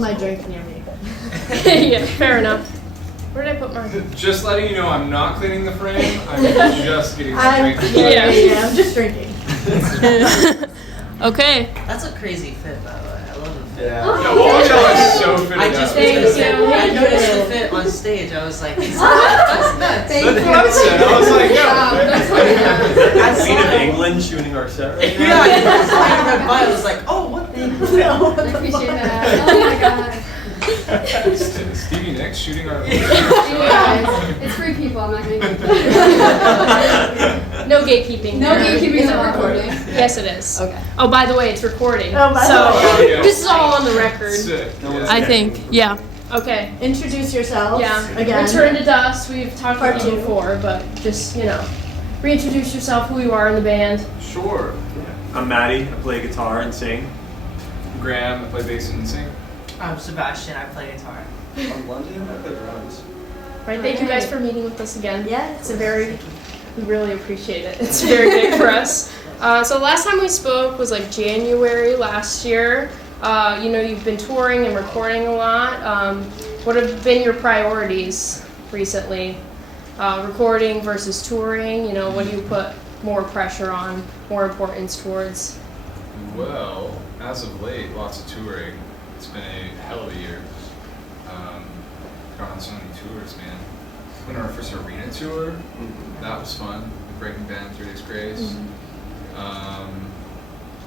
want my drink near me. Yeah, fair enough. Where did I put mine? Just letting you know, I'm not cleaning the frame. I'm just getting the drink. Yeah, I'm just drinking. Okay. That's a crazy fit, by the way. I love the fit. Yeah. No, all of y'all are so fitted I up. just Thank noticed you. it. I noticed the fit on stage. I was like, that's nuts. Thank That's you. what I said. I was like, Wow, no. that's funny. I Queen saw of it. England shooting our set right now. Yeah, I just saw it read by. I was like, oh, what the? No, I appreciate that. Oh my god. Stevie Nicks shooting our. You guys, it's free people. I'm not gonna get No gatekeeping. No there. gatekeeping in the recording. Yes, it is. Okay. Oh, by the way, it's recording. Oh, by the so way. Yeah. this is all on the record. Sick. Yeah. I think. Yeah. Okay. Introduce yourselves. Yeah. Again. Return to Dust. We've talked Part about you two. before, but just reintroduce yourself, who you are in the band. Sure. I'm Maddie. I play guitar and sing. Graham, I play bass and sing. I'm Sebastian. I play guitar. I'm London. I play drums. Right. Thank you guys for meeting with us again. Yeah. It's we really appreciate it. It's very big for us. So last time we spoke was like January last year. You've been touring and recording a lot. What have been your priorities recently? Recording versus touring, what do you put more pressure on, more importance towards? Well, as of late, lots of touring. It's been a hell of a year. Gone on so many tours, man. Went on our first arena tour. That was fun. Breaking Band, 3 Days Grace.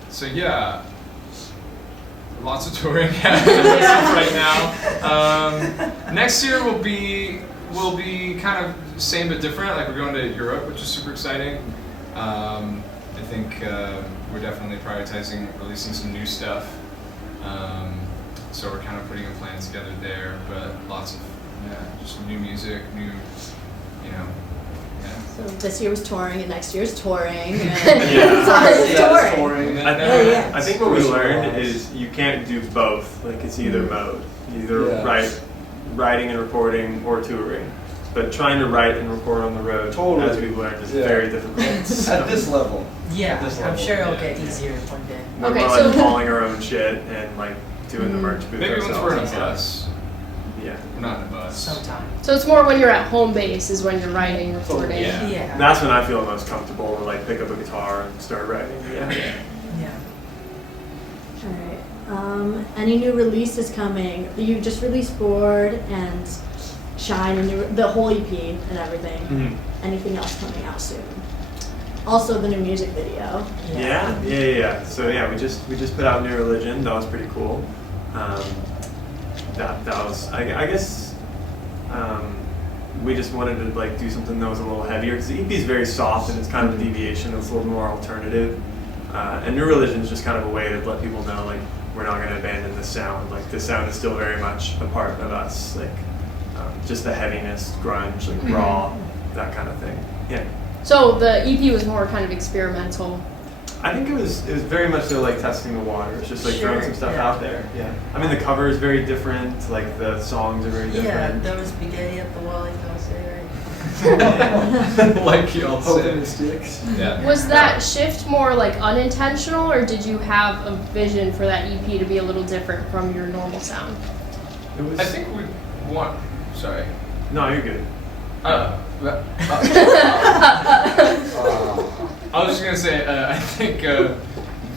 So yeah, lots of touring right now. Next year will be kind of same but different. Like we're going to Europe, which is super exciting. I think we're definitely prioritizing releasing some new stuff. So we're kind of putting a plan together there, but lots of just new music, new. So this year was touring, and next year's touring. And Yeah. so it's touring. And then, Yeah. I think what we learned is you can't do both. Like it's either mode, either writing and recording or touring. But trying to write and record on the road, as we've learned, is very difficult. At this level. Yeah, This I'm level. sure it'll get easier one day. We're Okay, more so- like hauling our own shit and like doing the merch booth maybe ourselves. once we're in a and stuff. bus. Yeah. We're not in a bus. Sometime. So it's more when you're at home base is when you're writing, recording. Yeah. Yeah. That's when I feel most comfortable to like pick up a guitar and start writing. Yeah. Yeah. Alright. Any new releases coming? You just released Bored and Shine, and the whole EP and everything. Mhm. Anything else coming out soon? Also, the new music video. Yeah. So yeah, we just put out New Religion. That was pretty cool. That was I guess we just wanted to like do something that was a little heavier because the EP is very soft and it's kind of a deviation. It's a little more alternative. And New Religion is just kind of a way to let people know like we're not going to abandon this sound. Like this sound is still very much a part of us. Like just the heaviness, grunge, like raw, that kind of thing. Yeah. So the EP was more kind of experimental. I think it was very much so like testing the water. It's just like throwing some stuff out there. Yeah. I mean the cover is very different. Like the songs are very Yeah, different. there was spaghetti at the wall, like I was saying, right? Like y'all Poking said. the sticks. Yeah. Was that shift more like unintentional, or did you have a vision for that EP to be a little different from your normal sound? It was. I think we want. Sorry. No, you're good. I was just gonna say. I think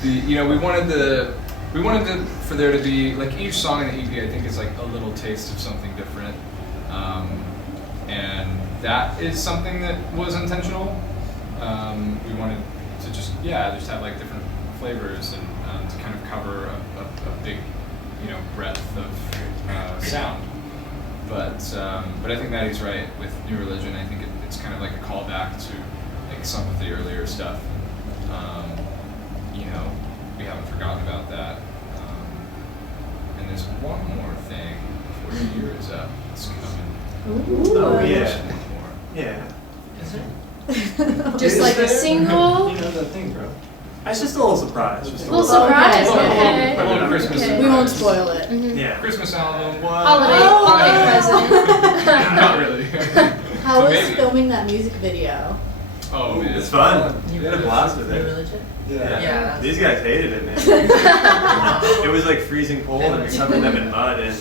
we wanted for there to be like each song in the EP. I think is like a little taste of something different, and that is something that was intentional. We wanted to just have like different flavors and to kind of cover a big breadth of sound. But I think Maddie's right with New Religion. I think it's kind of like a callback to like some of the earlier stuff. We haven't forgotten about that. And there's one more thing before the year is up. It's coming. Oh yeah. Mention it more. Yeah. Is it? Just like a single, You know that thing, bro. It's just a little surprise. Just a little little. surprise. Okay. Okay. A little Christmas Okay. surprise. We won't spoil it. Yeah. Christmas album. What? Holiday present. Not really. How But was maybe. filming that music video? Oh man. It's fun. We had a blast with New it. religion? Yeah. Yeah. These guys hated it, man. It was like freezing cold and we covered them in mud, and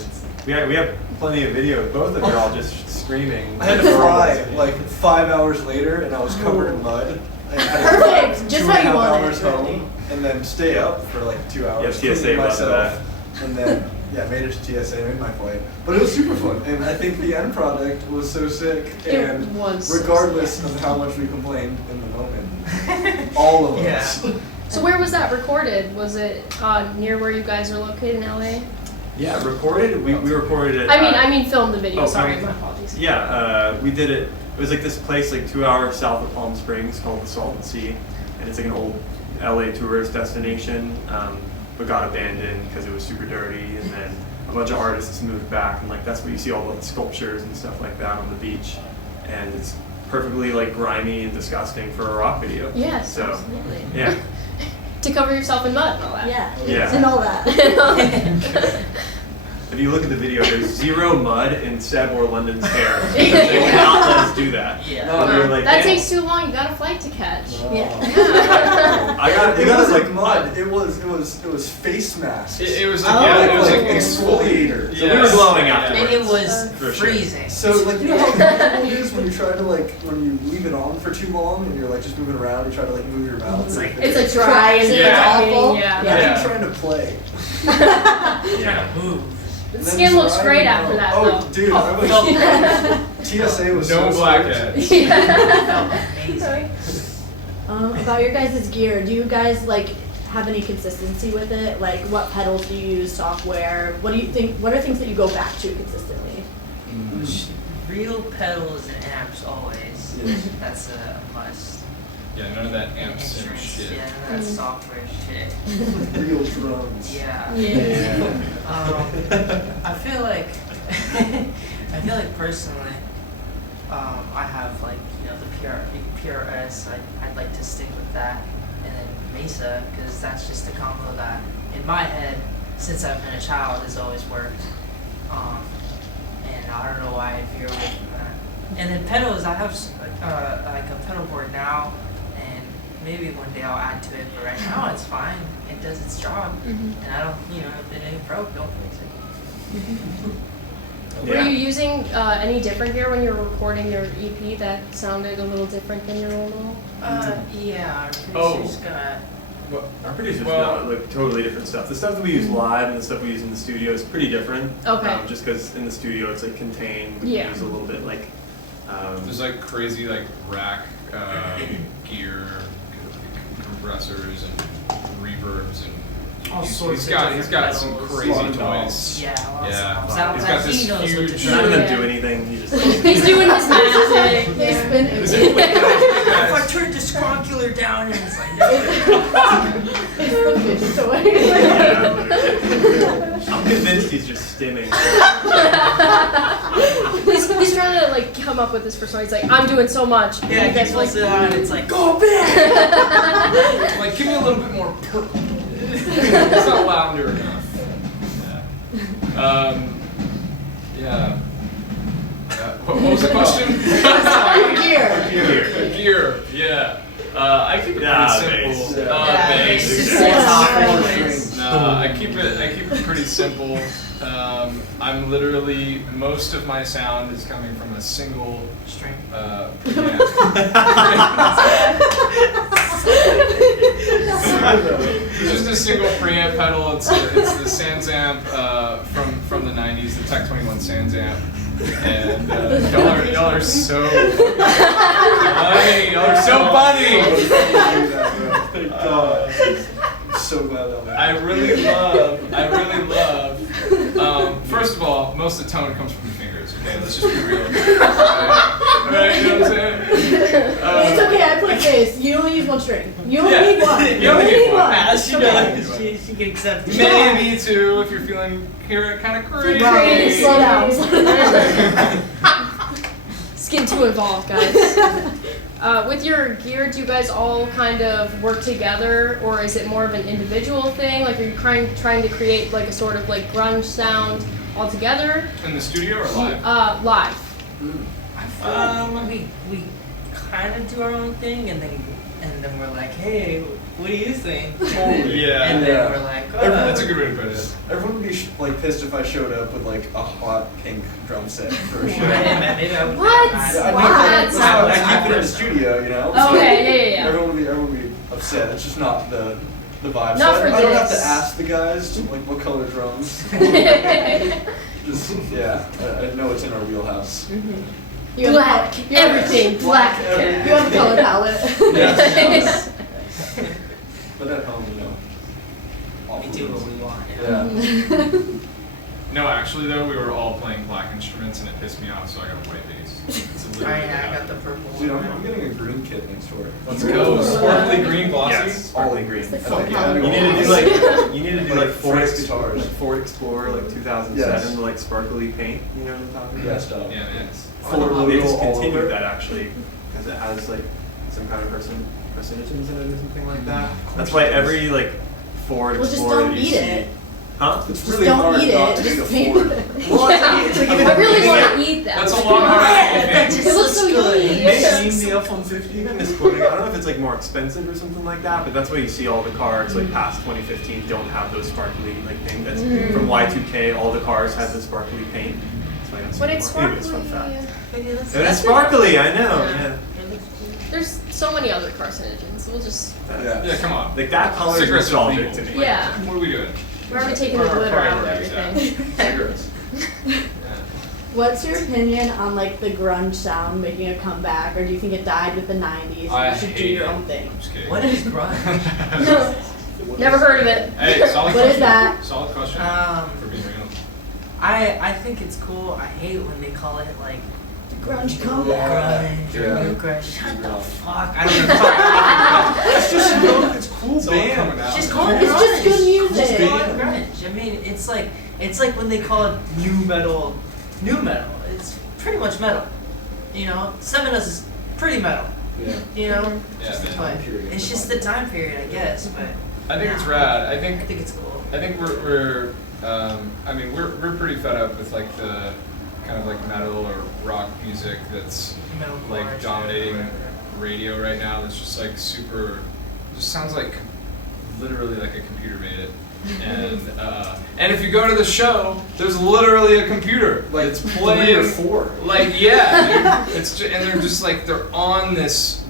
we have plenty of video of both of you all just screaming. I had to fly like 5 hours later, and I was covered in mud. And I had to Perfect, fly just 2.5 how you want it, hours really. home, and then stay up for like 2 hours. Yeah, TSA cleaning loves myself, and then made it to TSA, made my flight. But it was super fun, and I think the end product was so sick. It And was so regardless of how much we complained in the moment, all of us. So where was that recorded? Was it near where you guys are located in LA? Yeah, recorded. We recorded it. I mean filmed the video. oh, Sorry, filmed. my apologies. Yeah, we did it. It was like this place like 2 hours south of Palm Springs called the Salton Sea, and it's like an old LA tourist destination, but got abandoned because it was super dirty. And then a bunch of artists moved back, and like that's where you see all the sculptures and stuff like that on the beach, and it's perfectly like grimy and disgusting for a rock video. Yes, So absolutely. yeah, To cover yourself in mud and all that. Yeah. Yeah. And all that. if you look at the video, there's zero mud in Seb or London's hair. Because they would not let us do that. Yeah. No, We were like, That "Damn." takes too long. You got a flight to catch. Yeah. It got wasn't like mud. It was face masks. It was like Oh. yeah, it was like like exfoliators. So we were glowing afterwards. And it was For sure. freezing. So like you know how comfortable it is when you try to when you leave it on for too long and you're like just moving around, you try to like move your mouth. It's like- It's like dry and Yeah. it's awful. Yeah. Yeah, Yeah. I'm trying to play. Trying to move. The And skin then looks dry great and after go, that, Oh, though. dude, I was Felt TSA was no so blackheads. amazing. About your guys' gear, do you guys like have any consistency with it? Like what pedals do you use, software? What do you think, what are things that you go back to consistently? Real pedals and amps always. Yes. That's a must. Yeah, none of that amps and Instruments, shit. yeah, none of that software shit. Real drums. Yeah. Yeah. I feel like personally, I have like the PRS. I'd like to stick with that, and then Mesa because that's just a combo that in my head since I've been a child has always worked. And I don't know why I veer away from that. And then pedals, I have like a pedal board now, and maybe one day I'll add to it. But right now it's fine. It does its job, and I don't, if it ain't broke, don't fix it. Were you using any different gear when you were recording your EP that sounded a little different than your normal? Yeah, our Oh. producer's got. Well, our producers Well- got like totally different stuff. The stuff that we use live and the stuff we use in the studio is pretty different. Okay. Just because in the studio it's like contained, we Yeah. use a little bit like. There's like crazy like rack gear, compressors and reverbs and All sorts he's of got different some pedals. crazy Lot of toys. knobs. Yeah, lots Yeah. of knobs. He's got He this knows what to huge- do. None of them Yeah. do anything. He just. He's doing his magic. They spin it. Is it- If I turn the squonkular down and it's like It's the fidget toy. Yeah, literally. I'm convinced he's just stimming. He's trying to like come up with this persona. He's like, I'm doing so much. And yeah, you he guys are pulls like, it out and it's like go big. Like, give me a little bit more purple. It's not louder enough. Yeah. Yeah. What was the question? Gear. Gear. Yeah. I keep it pretty Bass. simple. Yeah. Bass. It's just Yeah. always. No, I keep it pretty simple. I'm literally most of my sound is coming from a single String. preamp. It's just a single preamp pedal. It's the SansAmp from the '90s, the Tech 21 SansAmp. And y'all are so funny. Y'all are so funny. Thank God. So glad that I really love. First of all, most of the tone comes from the fingers. Okay, let's just be real. Right, you know what I'm saying? It's okay, I play bass. You only use one string. You only Yeah. need one. You only need one. Yeah, It's she okay. does. She can accept it. Maybe too, if you're feeling kind of crazy. Right, slow down. Slow down. It's getting too involved, guys. With your gear, do you guys all kind of work together, or is it more of an individual thing? Like, are you trying to create like a sort of like grunge sound all together? In the studio or live? Live. We kind of do our own thing, and then we're like, hey, what do you think? Yeah. And then Yeah. we're like, That's a good way to put it. Everyone would be like pissed if I showed up with like a hot pink drum set for a show. Maybe I would. What? Yeah, I Wow. that's why I That's keep it in the awesome. studio, you know. Oh, So okay, yeah. Everyone would be upset. It's just not the vibe. Not so for I don't have to this. ask the guys like what color drums. Just yeah, I know it's in our wheelhouse. You have Black, you have- everything, black. everything. You have a color palette. Yes. But at home, you know. We do what we want. Yeah. No, actually though, we were all playing black instruments and it pissed me off, so I got a white bass. It's literally what I got happened. the purple. Dude, one. I'm getting a green kit next door. Let's go. Sparkly green glossy. Yes, sparkly green. It's Fuck so yeah. You colorful. need to do like Like Ford, Frank's guitars. like Ford Explorer like 2007, Yes. like sparkly paint. You know what I'm talking about? Yeah, stuff. Yeah, man. Ford They logo just all over. continued that actually because it has like some kind of carcinogens in it or something like that. That's why every like Ford Well, just Explorer don't that you eat see, it. huh? It's Just really don't hard eat not it. to Just eat a Ford. Well, it's like I really want to eat that. That's a lot harder than you think. It looks so yummy. Making the F-150, even misquoting. I don't know if it's like more expensive or something like that, but that's why you see all the cars like past 2015 don't have those sparkly like thing. That's from Y2K. All the cars had the sparkly paint. That's why you don't see But it it's more. Anyways, sparkly. fun fact. Maybe let's- And it's sparkly. I know. Yeah. Yeah. It looks cool. There's so many other carcinogens. We'll just. Yeah. Yeah, come on. Like that color is Cigarettes are nostalgic legal. to me. Yeah. What are we doing? We're already taking the Where are our glitter out of priorities at? everything. Cigarettes. Yeah. What's your opinion on like the grunge sound making a comeback, or do you think it died with the '90s? I And you should do hate your it. own thing. I'm just kidding. What is grunge? No, never heard of it. Hey, solid What is question. that? Solid question. For being real. I think it's cool. I hate when they call it like Grunge comeback. grunge Yeah. or new grunge. Shut the Yeah. fuck. I don't know. It's just it's cool It's all band. coming out. Just call it It's grunge. just good music. Just call it grunge. I mean, it's like when they call it new metal. New metal. It's pretty much metal. You know, Seven is pretty metal. Yeah. You know, Yeah, Just the man. time but period. it's just the time period, I guess. But I think it's nah. rad. I I think think it's cool. we're I mean we're pretty fed up with like the kind of like metal or rock music that's Metalcore, like shit, dominating whatever. radio right now. That's just like super. Just sounds like literally like a computer made it. And if you go to the show, there's literally a computer. Like it's 3 playing. or 4. Like yeah, dude. It's and they're just like they're on these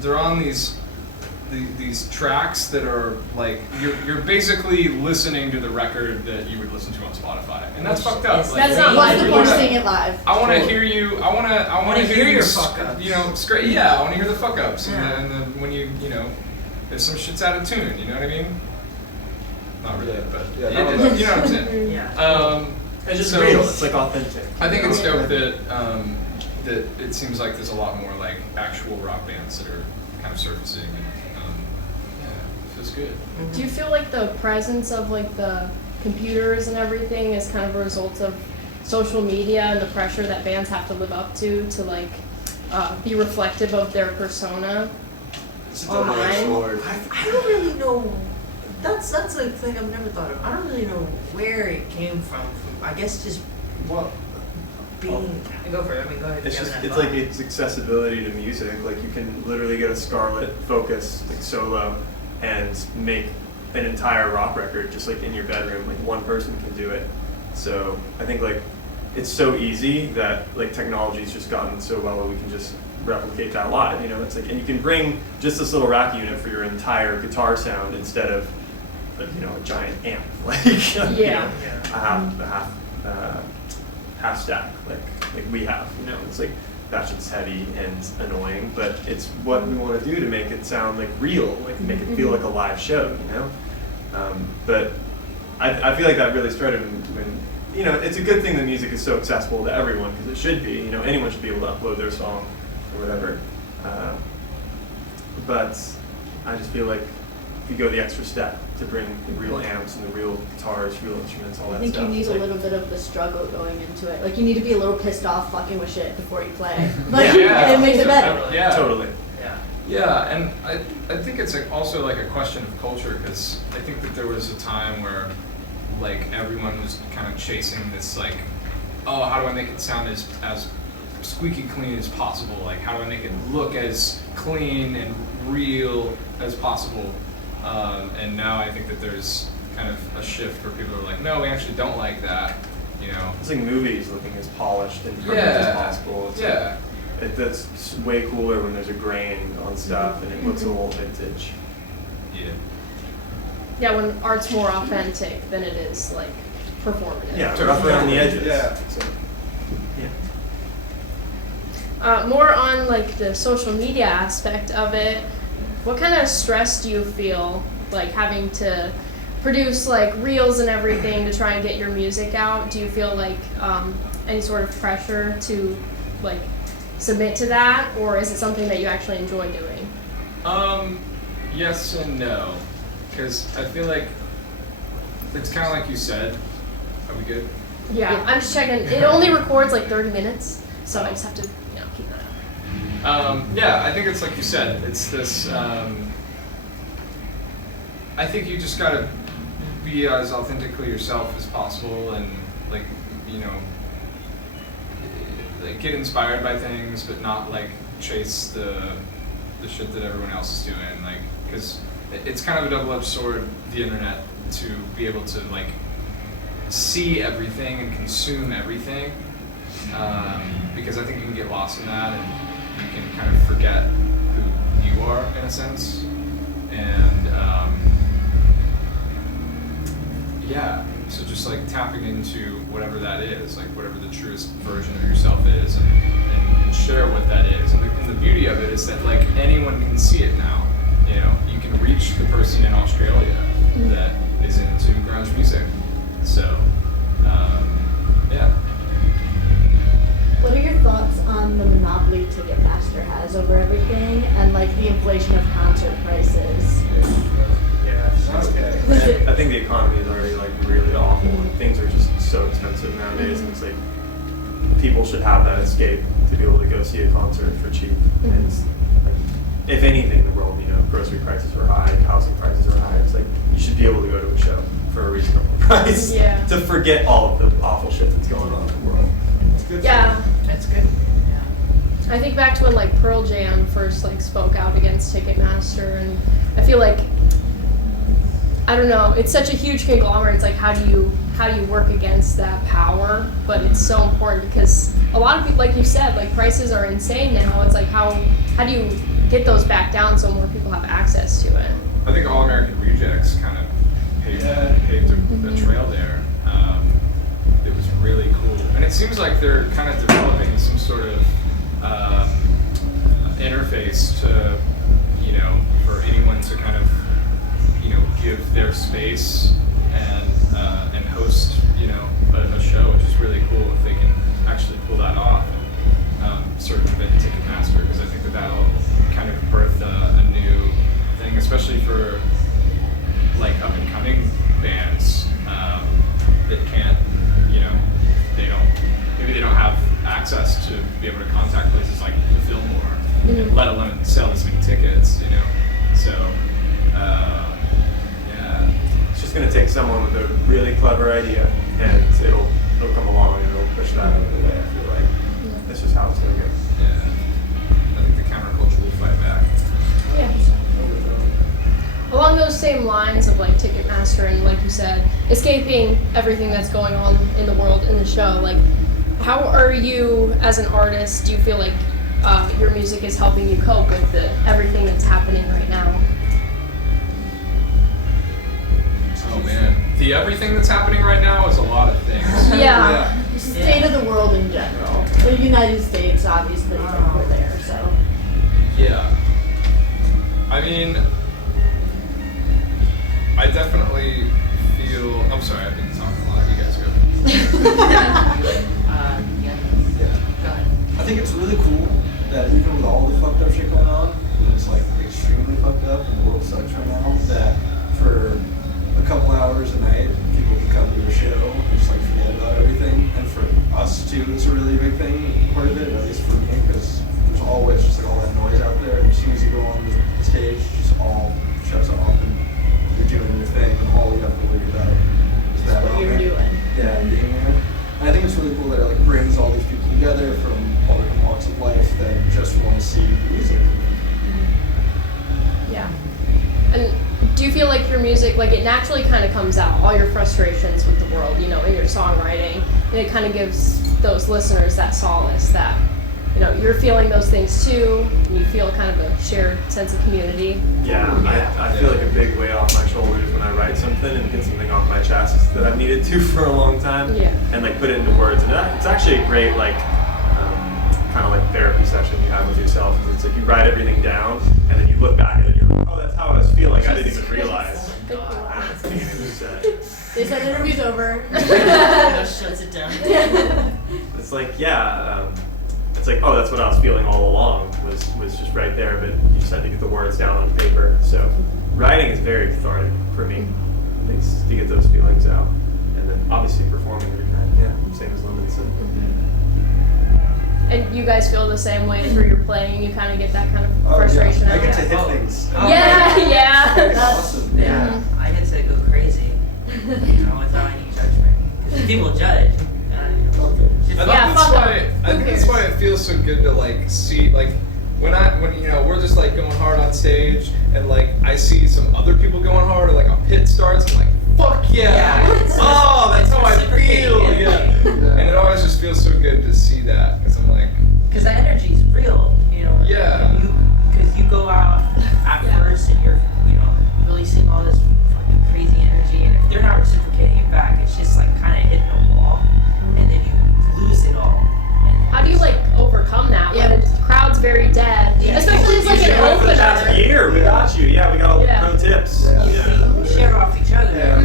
tracks that are like you're basically listening to the record that you would listen to on Spotify, and that's fucked up. Like, That's not What's the live point of music. seeing it live? I want to hear you. I want to hear you your s- fuck ups. You know, straight. Yeah, I want to hear the fuck ups, Yeah. and then when you know, if some shit's out of tune, you know what I mean? Not really, but Yeah, you no, know that's- what I'm saying. Yeah. It's just So- real. It's like authentic. I think it's you know? dope that it seems like there's a lot more like actual rock bands that are kind of surfacing, and yeah, it feels good. Do you feel like the presence of like the computers and everything is kind of a result of social media and the pressure that bands have to live up to like be reflective of their persona? It's a double-edged Online. sword. I don't really know. That's a thing I've never thought of. I don't really know where it came from. I guess just Well, being. Go for it. I mean, go ahead. It's if you just have it's that like its accessibility to music. Like you can literally get a Scarlett Focus like solo and make an entire rock record just like in your bedroom. Like one person can do it. So I think like it's so easy that like technology's just gotten so well that we can just replicate that live. You know, it's like and you can bring just this little rack unit for your entire guitar sound instead of a giant amp. Like you Yeah. know, half stack like we have. You know, it's like that shit's heavy and annoying, but it's what we want to do to make it sound like real, like make it feel like a live show. You know, but I feel like that really started when it's a good thing that music is so accessible to everyone because it should be. You know, anyone should be able to upload their song or whatever. But I just feel like if you go the extra step to bring the real amps and the real guitars, real instruments, all I that think stuff. you need it's a like- little bit of the struggle going into it. Like you need to be a little pissed off fucking with shit before you play. Like Yeah. it makes it better. Totally. Yeah, Totally. Yeah. Yeah, and I think it's like also like a question of culture because I think that there was a time where like everyone was kind of chasing this like, oh, how do I make it sound as squeaky clean as possible. Like, how do I make it look as clean and real as possible? And now I think that there's kind of a shift where people are like, no, we actually don't like that. You know? It's like movies looking as polished and perfect Yeah. as possible. It's Yeah. that's way cooler when there's a grain on stuff and it looks a little vintage. Yeah. Yeah, when art's more authentic than it is like performative. Yeah, rough around the edges. Yeah. So, yeah. More on like the social media aspect of it, what kind of stress do you feel like having to produce like reels and everything to try and get your music out? Do you feel like any sort of pressure to like submit to that, or is it something that you actually enjoy doing? Yes and no, because I feel like it's kind of like you said. Are we good? Yeah, I'm just checking. It only records like 30 minutes, so I just have to keep that up. Yeah, I think it's like you said. It's this. I think you just gotta be as authentically yourself as possible, and like like get inspired by things, but not like chase the shit that everyone else is doing. Like, because it's kind of a double-edged sword, the internet, to be able to like see everything and consume everything. Because I think you can get lost in that, and you can kind of forget who you are in a sense. And yeah, so just like tapping into whatever that is, like whatever the truest version of yourself is, and share what that is. And the beauty of it is that like anyone can see it now. You know, you can reach the person in Australia that is into grunge music. So, yeah. What are your thoughts on the monopoly Ticketmaster has over everything, and like the inflation of concert prices? Yeah. Okay. I think the economy is already like really awful, and things are just so expensive nowadays. And it's like people should have that escape to be able to go see a concert for cheap. And it's, like, if anything in the world, grocery prices are high, housing prices are high. It's like you should be able to go to a show for a reasonable price to forget all of the awful shit that's going on in the world. It's good. Yeah. That's good. Yeah. I think back to when like Pearl Jam first like spoke out against Ticketmaster, and I feel like, I don't know, it's such a huge conglomerate. It's like how do you work against that power? But it's so important because a lot of people, like you said, like prices are insane now. It's like how do you get those back down so more people have access to it? I think All American Rejects kind of paved a trail there. It was really cool, and it seems like they're kind of developing some sort of interface to, for anyone to kind of, give their space and host, a show, which is really cool if they can actually pull that off and circumvent Ticketmaster, because I think that'll kind of birth a new thing, especially for like up and coming bands that can't, maybe they don't have access to be able to contact places like the Fillmore, let alone sell as many tickets, So, yeah. It's just gonna take someone with a really clever idea, and it'll come along and it'll push that out of the way. I feel like that's just how it's gonna go. Yeah. I think the counterculture will fight back. Yeah. Along those same lines of like Ticketmaster and like you said, escaping everything that's going on in the world in the show, like how are you as an artist, do you feel like your music is helping you cope with everything that's happening right now? Oh man. The everything that's happening right now is a lot of things. Yeah. State of the world in general. The United States, obviously, like we're there, so. Yeah. I mean, I definitely feel. I'm sorry, I've been talking a lot. You guys go. Yeah. Go ahead. I think it's really cool that even with all the fucked up shit going on, and it's like extremely fucked up and the world sucks right now, that for a couple hours a night, people can come to a show and just like forget about everything. And for us too, it's a really big thing, part of it, at least for me, because there's always just like all that noise out there, and as soon as you go on the stage, it just all shuts off and you're doing your thing, and all you have to worry about is that What you're moment. doing. Yeah, being there. And I think it's really cool that it like brings all these people together from all different see music. Yeah. And do you feel like your music, like it naturally kind of comes out, all your frustrations with the world, you know, in your songwriting, and it kind of gives those listeners that solace that, you know, you're feeling those things too, and you feel kind of a shared sense of community. Yeah, I feel like a big weight off my shoulders when I write something and get something off my chest that I've needed to for a long time, Yeah. and like put it into words. And it's actually a great like kind of like therapy session you have with yourself. It's like you write everything down, and then you look back at it, and you're like, oh, that's how I was feeling. I didn't even realize. That's the beginning of the set. They said interview's over. That shuts it down. It's like, yeah, it's like, oh, that's what I was feeling all along, was just right there, but you just had to get the words down on paper. So writing is very cathartic for me, to get those feelings out. And then obviously performing every time, yeah, same as Lyndon said. And you guys feel the same way through your playing, you kind of get that kind of frustration I out? get to hit Oh. things. Yeah, yeah. It's awesome. Yeah, I get to go crazy, you know, without any judgment. Because people judge. Okay. Yeah, fuck 'em. I think that's why it feels so good to like see like when you know we're just like going hard on stage and like I see some other people going hard or like a pit starts I'm like fuck yeah, Yeah, it's oh that's how I reciprocating feel energy. yeah. And it always just feels so good to see that because I'm like Because the energy is real, you know. Yeah. Because you go out at first and you're, you know, releasing all this fucking crazy energy, and if they're not reciprocating it back, it's just like kind of hitting a wall, and then you lose it all. And How do you like overcome that when Yeah. the crowd's very dead? Yeah. Especially as like You an share for the past opener. year, we got you. Yeah, we got all the Yeah. pro tips. Yeah. you share off each other. Yeah.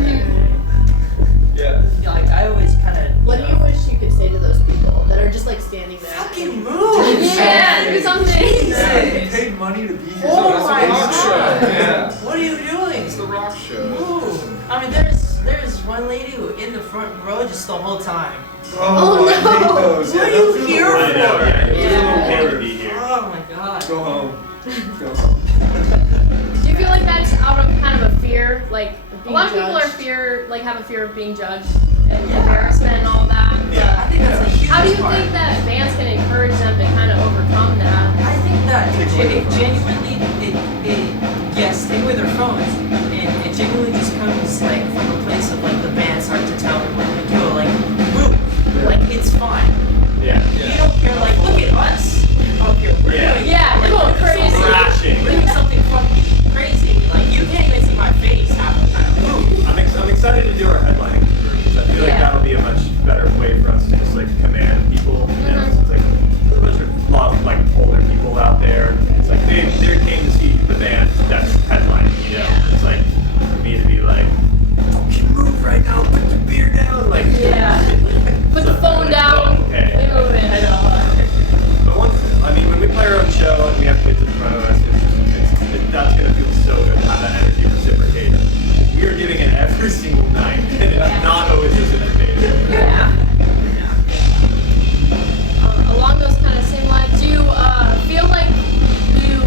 yeah Like I always kind of. What do you wish you could say to those people that are just like standing there? Fucking move! Yeah, do something. Yeah, you paid money to be here. Oh that's my the rock God. show yeah What are you doing? it's the rock show Move! I mean, there's one lady who in the front row just the whole time. Oh, I hate those. What Yeah, are you those are the here worst. I know, yeah. It's a little Yeah. pain to be here. Oh my god. Go home. Go home. Do you feel like that's out of kind of a fear? Like a Being lot of people judged. have a fear of being judged and embarrassment and all that. Yeah. I think that's a huge How do you part. think that bands can encourage them to kind of overcome that? I think that it genuinely, yes, stay with their phones, and it genuinely just comes like from a place of like the band start to tell them like, yo, like, move, like it's fine. Yeah. You don't care, like, look at us up here. We're Yeah. doing, Yeah, they're going crazy. Thrashing. we're doing something fucking crazy. Like you can't even see my face half the time. Move. I'm excited to do our headlining tour because I feel like Yeah. that'll be a much better way for us to just like command people. You know, Mhm. it's like a bunch of lot of like older people out there. It's like they came to see the band that's headlining. You know, it's like for me to be like, fucking move right now, put your beer down, like Yeah. Put the phone like, down. Okay. They move in. I know. But I mean, when we play our own show and we have kids in front of us, that's gonna feel so good to have that energy reciprocated. We are giving it every single night, and it's not always as entertaining. Yeah. Along those kind of same lines, do you feel like you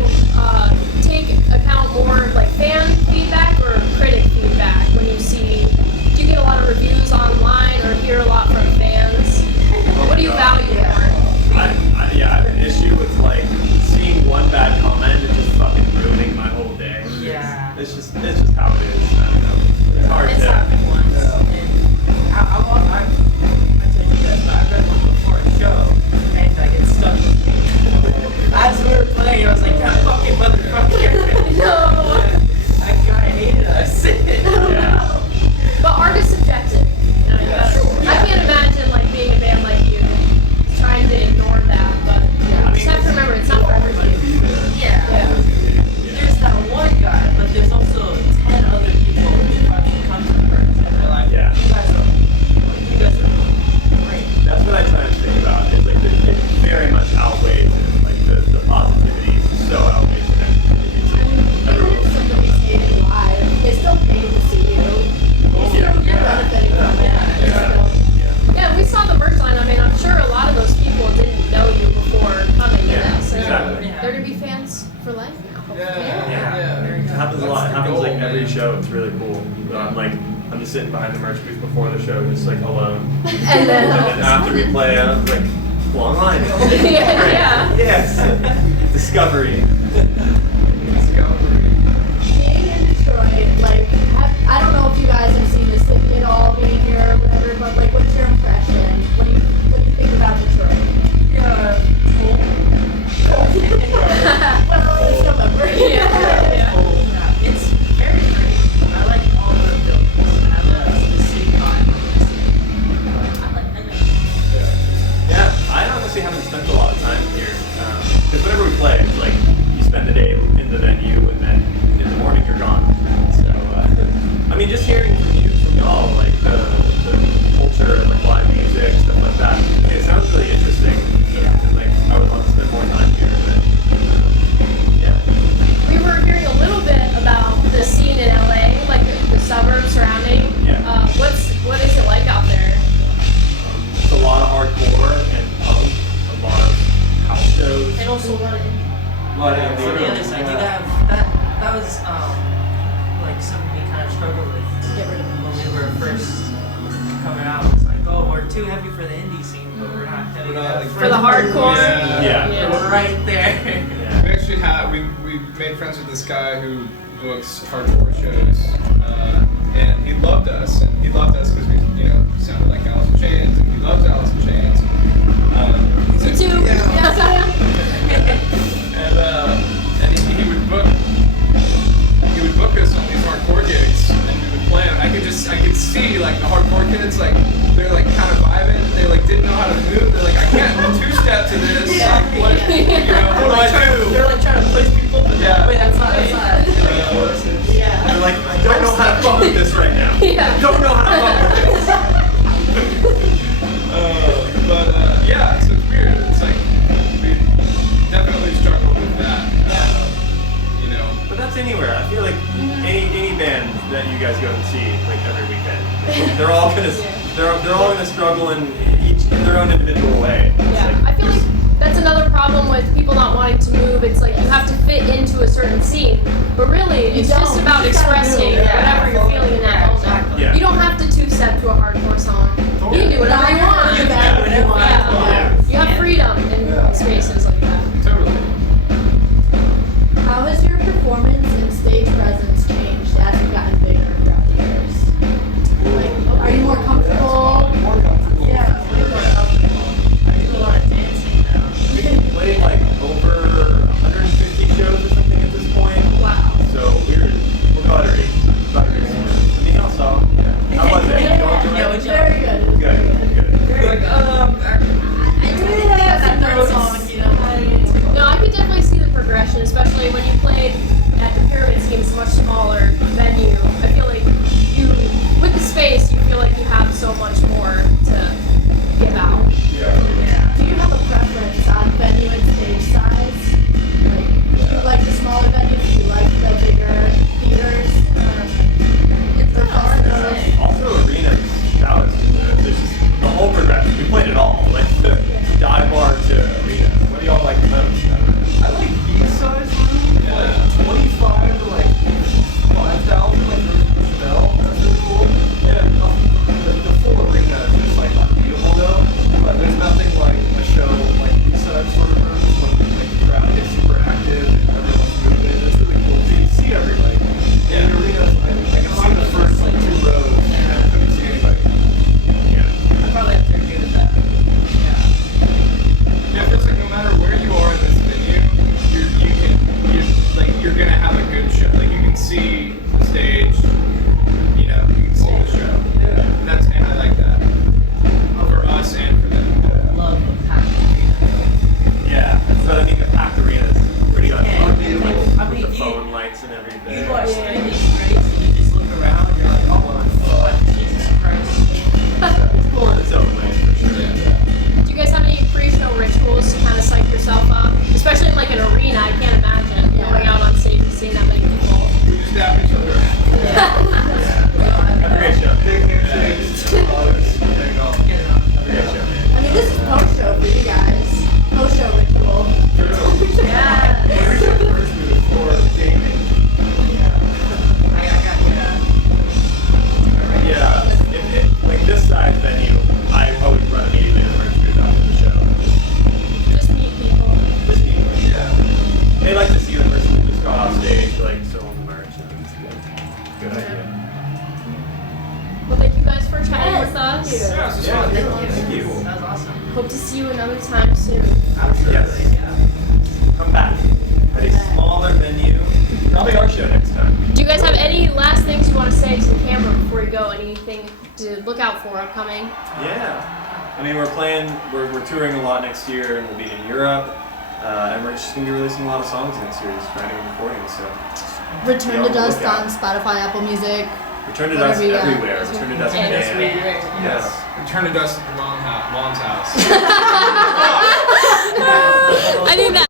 take account more like fan feedback or critic feedback when you see? Do you get a lot of reviews online or hear a lot from fans? What do you value more? I have an issue with like seeing one bad comment and just fucking ruining my whole day. Yeah. It's just how it is. I don't know. It's hard It's to. happened once. Yeah. And I told you guys, but I read one before a show, and like it stuck with me. As we were playing, I was like, that fucking motherfucker. No. That guy hated us. Yeah. But art is subjective. You know, you gotta, I can't imagine like being a band like you trying to ignore that, but you just have to remember it's not for everybody. Be there. Yeah. There's that one guy, but there's also 10 other people who fucking come to the merch and they're like, Yeah. you guys are great. That's what I try to think about. Is like it very much outweighs it. Like the positivity is so outweighs it. It's like Even everyone. if somebody seeing you live, they still pay to see you. Yeah. You're benefiting from it. Yeah. Yeah, we saw the merch line. I mean, I'm sure a lot of those people didn't know you before coming to Yeah, this. And exactly. they're gonna be fans for life now. Yeah. Very It good. happens a lot. It That's the happens like goal, every man. show. It's really cool. I'm just sitting behind the merch booth before the show, just like alone. And And then, then after we play, I'm like, long line. yeah. Yes. Discovery. Being in Detroit, like, I don't know if you guys have seen the city at all, being here or whatever, but like, what's your impression? What do you think about Detroit? Yeah, cool. Well, it's November. Yeah, it's very pretty. I like all the buildings. I love the city vibe. I like Yeah, I honestly haven't spent a lot of time here. Because whenever we play, it's like you spend the day in the venue and then in the morning you're gone. So, I mean, just hearing from y'all, like the culture and like live music, stuff like that, it sounds really interesting. And like, I would love to spend more time here. But, yeah. We were hearing a little bit about the scene in LA, like the suburbs surrounding. Yeah. What is it like out there? It's a lot of hardcore and punk, a lot of house shows. And also A lot of on the indie. other side, you have that was like something we kind of struggled with Get rid of them. when we were first coming out. It's like, oh, we're too heavy for the indie scene, but we're not heavy We're not, enough like, For the hardcore? Yeah. We're right there. Yeah. We actually we made friends with this guy who books hardcore shows, and he loved us, because we, sounded like Alice in Chains, and he loves Alice in Chains. Me too. Yeah. And he would book us on these hardcore gigs, and we would play them. I could see like the hardcore kids, like they're like kind of vibing, they like didn't know how to move. They're like, I can't two-step to this. Yeah. What do I do? They're like trying to push people, but Yeah. wait, that's not. Yeah. They're like, I don't know how to fuck with this right now. Yeah. I don't know how to fuck with this. Yeah, so it's weird. It's like we definitely struggle with that. But that's anywhere. I feel like any band that you guys go and see like every weekend, they're all gonna struggle in their own individual way. It's Yeah, like, I feel like that's another problem with people not wanting to move. It's like you have to fit into a certain scene, but really it's You just don't. about You just gotta expressing move. whatever you're feeling in that moment. Exactly. Yeah. You don't have to two-step to a hardcore song. You can do whatever you want. You can do whatever you want. Yeah. You have freedom in spaces like that. Totally. How has your performance and stage presence changed as you've gotten bigger throughout the years? Like, are you more comfortable? More comfortable. Yeah. I do a lot of dancing now. we've played like over 150 shows or something at this point. Wow. So we're buttery. Anything else, though? How was it? Yeah, It's very good. It's Good. very good. Good. I really have that third song, No, I could definitely see the progression, especially when you played at the Pyramid Scheme, it's a much smaller venue. I feel like with the space, you feel like you have so much more to give out. Yeah. Do you have a preference on venue and stage size? Like, do you like the smaller venues? Do you like the bigger theaters? It's hard to say. Also, arenas. That was there's just the whole progression. We played it all, like the dive bar to arena. What do y'all like the most? I like B-size room, like 25 to like 5,000, like Roosevelt. That's really cool. Yeah, the full arena is just like unbeatable though. But there's nothing like a show like B-size sort of rooms when like the crowd gets super active and everyone's moving. It's really cool. So you can see everybody. And the arenas, I can see the first like 2 rows and I couldn't see anybody. Yeah. I probably have to agree with that. Yeah. see you another time soon. Yes. Come back at a smaller venue. Probably our show next time. Do you guys have any last things you want to say to the camera before you go? Anything to look out for upcoming? Yeah. I mean, we're touring a lot next year, and we'll be in Europe. And we're just going to be releasing a lot of songs next year, just writing and recording. So Return be to on the Dust lookout. on Spotify, Apple Music. Return to Whatever Dust you got. everywhere. Return to Dust And it's band. everywhere. Yes. Return to dust at your mom's house. I need that.